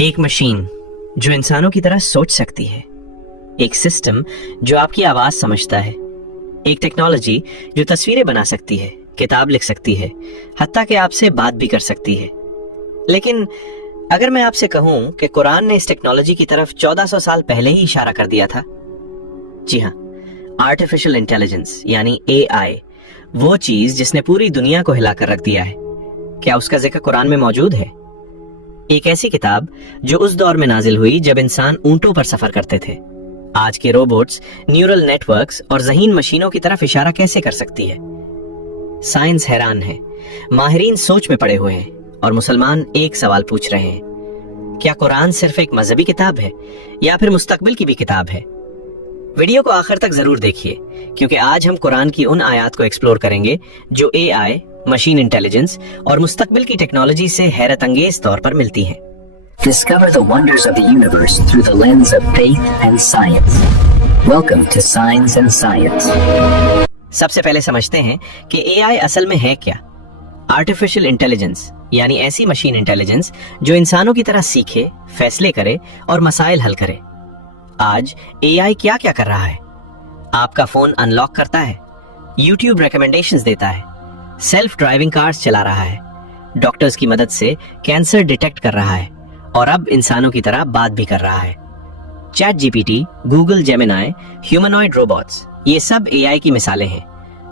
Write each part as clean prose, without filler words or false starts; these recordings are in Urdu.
ایک مشین جو انسانوں کی طرح سوچ سکتی ہے، ایک سسٹم جو آپ کی آواز سمجھتا ہے، ایک ٹیکنالوجی جو تصویریں بنا سکتی ہے، کتاب لکھ سکتی ہے، حتیٰ کہ آپ سے بات بھی کر سکتی ہے۔ لیکن اگر میں آپ سے کہوں کہ قرآن نے اس ٹیکنالوجی کی طرف 1400 سال پہلے ہی اشارہ کر دیا تھا؟ جی ہاں، آرٹیفیشل انٹیلیجنس یعنی AI، وہ چیز جس نے پوری دنیا کو ہلا کر رکھ دیا ہے، کیا اس کا ذکر قرآن میں موجود ہے؟ ایک ایسی کتاب جو اس دور میں نازل ہوئی جب انسان اونٹوں پر سفر کرتے تھے۔ آج کے روبوٹس، نیورل نیٹ ورکس اور ذہین مشینوں کی طرف اشارہ کیسے کر سکتی ہے؟ سائنس حیران ہے، ماہرین سوچ میں پڑے ہوئے ہیں، اور مسلمان ایک سوال پوچھ رہے ہیں: کیا قرآن صرف ایک مذہبی کتاب ہے یا پھر مستقبل کی بھی کتاب ہے؟ ویڈیو کو آخر تک ضرور دیکھیے، کیونکہ آج ہم قرآن کی ان آیات کو ایکسپلور کریں گے جو AI، مشین انٹیلیجنس اور مستقبل کی ٹیکنالوجی سے حیرت انگیز طور پر ملتی ہیں۔ Discover the wonders of the universe through the lens of faith and science. Welcome to Signs and Science. سب سے پہلے سمجھتے ہیں کہ AI اصل میں ہے کیا؟ آرٹیفیشل انٹیلیجنس یعنی ایسی مشین انٹیلیجنس جو انسانوں کی طرح سیکھے، فیصلے کرے اور مسائل حل کرے۔ آج AI کیا کر رہا ہے؟ آپ کا فون ان لاک کرتا ہے، YouTube ریکمنڈیشنز دیتا ہے، سیلف ڈرائیونگ کارز چلا رہا ہے، ڈاکٹرز کی مدد سے کینسر ڈیٹیکٹ کر رہا ہے، اور اب انسانوں کی طرح بات بھی کر رہا ہے۔ چیٹ GPT، گوگل جیمینائی، ہیومنوائڈ روبوٹس، یہ سب AI کی مثالیں ہیں۔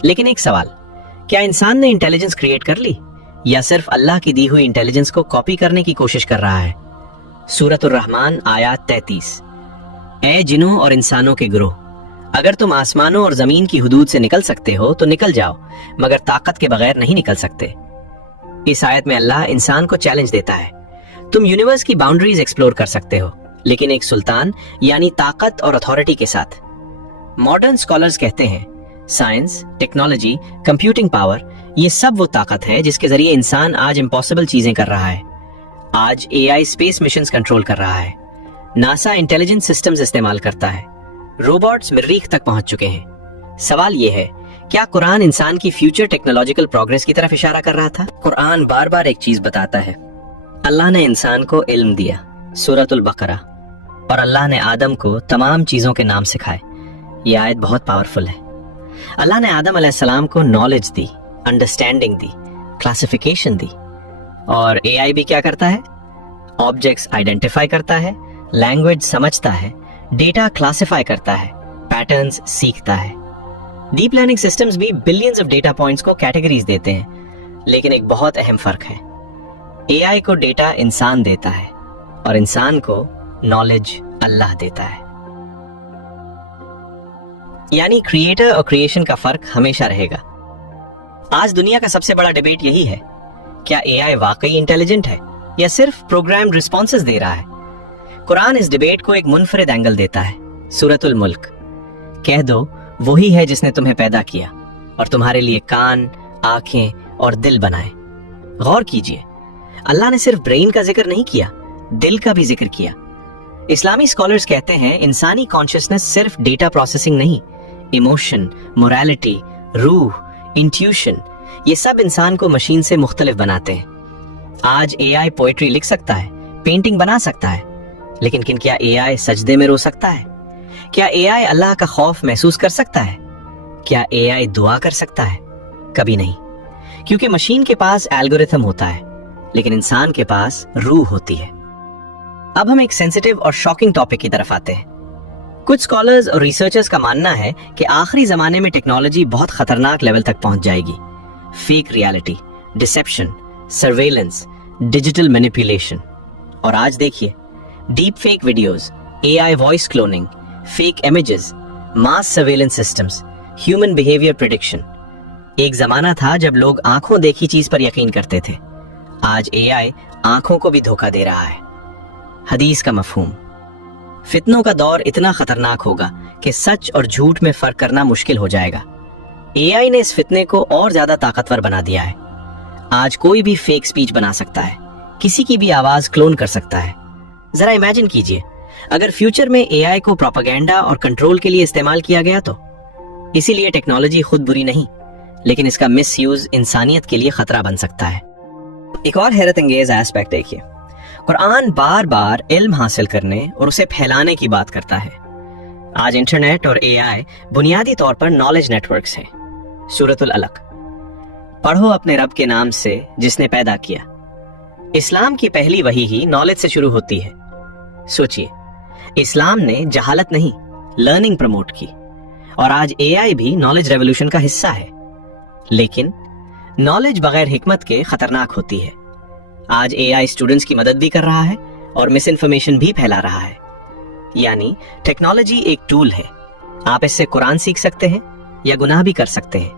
لیکن ایک سوال: کیا انسان نے انٹیلیجنس کریٹ کر لی یا صرف اللہ کی دی ہوئی انٹیلیجنس کو کاپی کرنے کی کوشش کر رہا ہے؟ سورۃ الرحمن آیات 33۔ اے جنوں اور انسانوں کے گروہ، اگر تم آسمانوں اور زمین کی حدود سے نکل سکتے ہو تو نکل جاؤ، مگر طاقت کے بغیر نہیں نکل سکتے۔ اس آیت میں اللہ انسان کو چیلنج دیتا ہے: تم یونیورس کی باؤنڈریز ایکسپلور کر سکتے ہو، لیکن ایک سلطان یعنی طاقت اور اتھارٹی کے ساتھ۔ ماڈرن اسکالرز کہتے ہیں سائنس، ٹیکنالوجی، کمپیوٹنگ پاور، یہ سب وہ طاقت ہے جس کے ذریعے انسان آج امپاسبل چیزیں کر رہا ہے۔ آج AI اسپیس مشنز کنٹرول کر رہا ہے، ناسا انٹیلیجنس سسٹمز استعمال کرتا ہے، روبوٹس مریخ تک پہنچ چکے ہیں۔ سوال یہ ہے: کیا قرآن انسان کی فیوچر ٹیکنالوجیکل پروگریس کی طرف اشارہ کر رہا تھا؟ قرآن بار بار ایک چیز بتاتا ہے: اللہ نے انسان کو علم دیا، سورۃ البقرہ، اور اللہ نے آدم کو تمام چیزوں کے نام سکھائے۔ یہ آیت بہت پاورفل ہے۔ اللہ نے آدم علیہ السلام کو نالج دی، انڈرسٹینڈنگ دی، کلاسیفیکیشن دی، اور AI بھی کیا کرتا ہے؟ آبجیکٹس آئیڈینٹیفائی کرتا ہے، لینگویج سمجھتا ہے، ڈیٹا کلاسیفائی کرتا ہے، پیٹرنز سیکھتا ہے۔ ڈیپ لرننگ سسٹمز بھی بلینز آف ڈیٹا پوائنٹس کو کیٹیگریز دیتے ہیں، لیکن ایک بہت اہم فرق ہے: AI کو ڈیٹا انسان دیتا ہے اور انسان کو نالج اللہ دیتا ہے۔ یعنی کریٹر اور کریشن کا فرق ہمیشہ رہے گا۔ آج دنیا کا سب سے بڑا ڈیبیٹ یہی ہے: کیا AI واقعی انٹیلیجنٹ ہے یا صرف پروگرامڈ رسپانسز دے رہا ہے؟ قرآن اس ڈیبیٹ کو ایک منفرد اینگل دیتا ہے۔ سورۃ الملک: کہہ دو وہی ہے جس نے تمہیں پیدا کیا اور تمہارے لیے کان، آنکھیں اور دل بنائے۔ غور کیجئے، اللہ نے صرف برین کا ذکر نہیں کیا، دل کا بھی ذکر کیا۔ اسلامی اسکالرز کہتے ہیں انسانی کانشیسنس صرف ڈیٹا پروسیسنگ نہیں، ایموشن، موریلٹی، روح، انٹیوشن، یہ سب انسان کو مشین سے مختلف بناتے ہیں۔ آج AI پوئٹری لکھ سکتا ہے، پینٹنگ بنا سکتا ہے، لیکن کیا AI سجدے میں رو سکتا ہے؟ کیا AI اللہ کا خوف محسوس کر سکتا ہے؟ کیا AI دعا کر سکتا ہے؟ کبھی نہیں، کیونکہ مشین کے پاس الگورتھم ہوتا ہے، لیکن انسان کے پاس روح ہوتی ہے۔ اب ہم ایک سینسٹیو اور شاکنگ ٹاپک کی طرف آتے ہیں۔ کچھ اسکالرز اور ریسرچرز کا ماننا ہے کہ آخری زمانے میں ٹیکنالوجی بہت خطرناک لیول تک پہنچ جائے گی۔ Fake reality, deception, surveillance, digital manipulation, اور آج دیکھیے deep fake videos, AI voice cloning, fake images, mass surveillance systems, human behaviour prediction. ایک زمانہ تھا جب لوگ آنکھوں دیکھی چیز پر یقین کرتے تھے، آج AI آنکھوں کو بھی دھوکہ دے رہا ہے۔ حدیث کا مفہوم: فتنوں کا دور اتنا خطرناک ہوگا کہ سچ اور جھوٹ میں فرق کرنا مشکل ہو جائے گا۔ AI نے اس فتنے کو اور زیادہ طاقتور بنا دیا ہے۔ آج کوئی بھی فیک سپیچ بنا سکتا ہے، کسی کی بھی آواز کلون کر سکتا ہے۔ ذرا امیجن کیجئے اگر فیوچر میں AI کو پروپیگنڈا اور کنٹرول کے لیے استعمال کیا گیا تو۔ اسی لیے ٹیکنالوجی خود بری نہیں، لیکن اس کا مس یوز انسانیت کے لیے خطرہ بن سکتا ہے۔ ایک اور حیرت انگیز ایسپیکٹ دیکھیے، قرآن بار بار علم حاصل کرنے اور اسے پھیلانے کی بات کرتا ہے۔ آج انٹرنیٹ اور اے آئی بنیادی طور پر نالج نیٹ ورکس ہیں۔ سورۃ العلق، پڑھو اپنے رب کے نام سے جس نے پیدا کیا۔ اسلام کی پہلی وحی ہی نالج سے شروع ہوتی ہے۔ سوچئے، اسلام نے جہالت نہیں، لرننگ پروموٹ کی، اور آج اے آئی بھی نالج ریولوشن کا حصہ ہے۔ لیکن نالج بغیر حکمت کے خطرناک ہوتی ہے۔ آج اے آئی اسٹوڈنٹس کی مدد بھی کر رہا ہے اور مس انفارمیشن بھی پھیلا رہا ہے۔ یعنی ٹیکنالوجی ایک ٹول ہے، آپ اس سے قرآن سیکھ سکتے ہیں یا گناہ بھی کر سکتے ہیں۔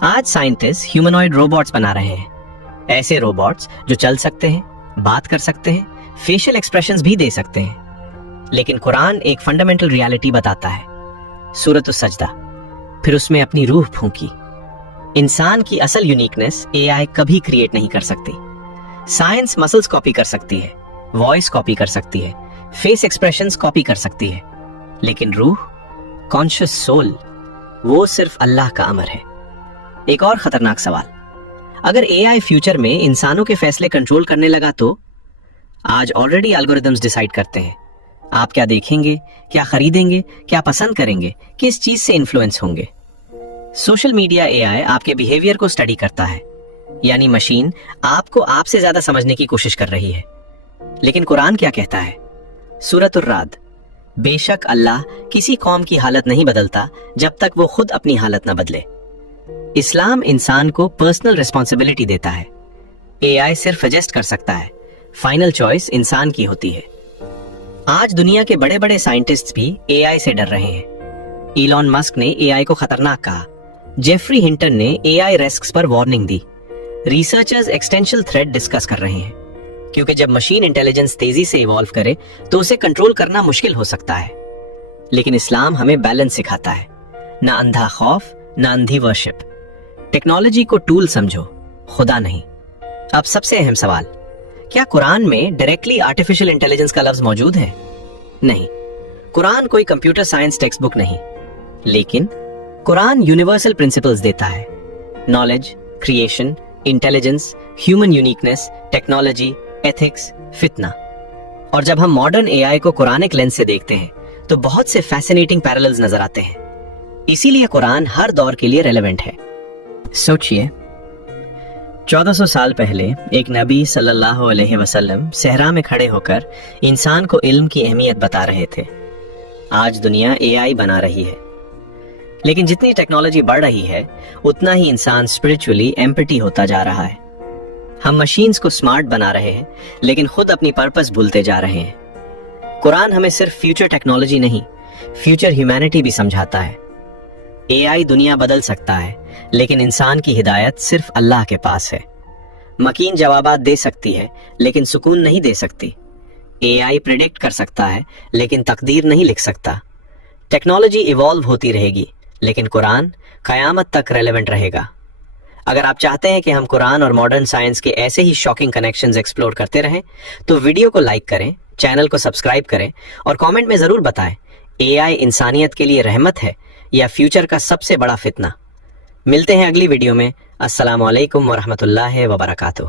آج سائنٹسٹ ہیومنوائڈ روبوٹس بنا رہے ہیں، ایسے روبوٹس جو چل سکتے ہیں، بات کر سکتے ہیں، فیشل ایکسپریشنز بھی دے سکتے ہیں۔ لیکن قرآن ایک فنڈامنٹل ریالٹی بتاتا ہے، سورۃ السجدہ، پھر اس میں اپنی روح پھونکی۔ انسان کی اصل یونیکنس اے آئی کبھی کریٹ نہیں کر سکتی۔ سائنس مسلز کاپی کر سکتی ہے، وائس کاپی کر سکتی ہے، فیس ایکسپریشنز کاپی کر سکتی ہے، لیکن روح، کانشیس سول، وہ صرف اللہ کا امر ہے۔ ایک اور خطرناک سوال، اگر اے آئی فیوچر میں انسانوں کے فیصلے کنٹرول کرنے لگا تو؟ آج آلریڈی الگوریدمز ڈیسائیڈ کرتے ہیں آپ کیا دیکھیں گے، کیا خریدیں گے، کیا پسند کریں گے، کس چیز سے انفلوئنس ہوں گے۔ سوشل میڈیا اے آئی آپ کے بیہیویئر کو اسٹڈی کرتا ہے، یعنی مشین آپ کو آپ سے زیادہ سمجھنے کی کوشش کر رہی ہے۔ لیکن قرآن کیا کہتا ہے؟ سورۃ الرعد، بے شک اللہ کسی قوم کی حالت نہیں بدلتا جب تک وہ خود اپنی حالت نہ بدلے۔ اسلام انسان کو پرسنل ریسپانسبلٹی دیتا ہے۔ اے آئی صرف سجیسٹ کر سکتا ہے، فائنل چوائس انسان کی ہوتی ہے۔ آج دنیا کے بڑے بڑے سائنٹسٹ بھی اے آئی سے ڈر رہے ہیں۔ ایلون مسک نے اے آئی کو خطرناک کہا، جیفری ہنٹن نے اے آئی ریسکس پر وارننگ دی۔ ریسرچرز ایکسٹینشل تھریٹ ڈسکس کر رہے ہیں، کیونکہ جب مشین انٹیلیجنس تیزی سے ایوالو کرے تو اسے کنٹرول کرنا مشکل ہو سکتا ہے۔ لیکن اسلام ہمیں بیلنس سکھاتا ہے، نہ اندھا خوف، نہ اندھی ورشپ۔ ٹیکنالوجی کو ٹول سمجھو، خدا نہیں۔ اب سب سے اہم سوال، کیا قرآن میں ڈائریکٹلی آرٹیفیشل انٹیلیجنس کا لفظ موجود ہے؟ نہیں، قرآن کوئی کمپیوٹر سائنس ٹیکسٹ بک نہیں، لیکن قرآن یونیورسل پرنسپلز دیتا ہے، knowledge, creation, intelligence, human uniqueness, technology, ethics, فتنہ۔ اور جب ہم ماڈرن اے آئی کو قرآنک لینس سے دیکھتے ہیں تو بہت سے فیسینیٹنگ پیرللز نظر آتے ہیں۔ اسی لیے قرآن ہر دور کے لیے ریلیونٹ ہے۔ سوچئے، 1400 سال پہلے ایک نبی صلی اللہ علیہ وسلم صحرا میں کھڑے ہو کر انسان کو علم کی اہمیت بتا رہے تھے۔ آج دنیا اے آئی بنا رہی ہے، لیکن جتنی ٹیکنالوجی بڑھ رہی ہے اتنا ہی انسان اسپرچولی ایمپٹی ہوتا جا رہا ہے۔ ہم مشینز کو سمارٹ بنا رہے ہیں لیکن خود اپنی پرپس بھولتے جا رہے ہیں۔ قرآن ہمیں صرف فیوچر ٹیکنالوجی نہیں، فیوچر ہیومینٹی بھی سمجھاتا ہے۔ اے آئی دنیا بدل سکتا ہے، لیکن انسان کی ہدایت صرف اللہ کے پاس ہے۔ مکین جوابات دے سکتی ہے لیکن سکون نہیں دے سکتی۔ اے آئی پریڈکٹ کر سکتا ہے لیکن تقدیر نہیں لکھ سکتا۔ ٹیکنالوجی ایوالو ہوتی رہے گی لیکن قرآن قیامت تک ریلیونٹ رہے گا۔ اگر آپ چاہتے ہیں کہ ہم قرآن اور ماڈرن سائنس کے ایسے ہی شاکنگ کنیکشنز ایکسپلور کرتے رہیں تو ویڈیو کو لائک کریں، چینل کو سبسکرائب کریں اور کامنٹ میں ضرور بتائیں اے آئی انسانیت کے لیے رحمت ہے یا فیوچر کا سب سے بڑا فتنہ۔ ملتے ہیں اگلی ویڈیو میں۔ السلام علیکم ورحمۃ اللہ وبرکاتہ۔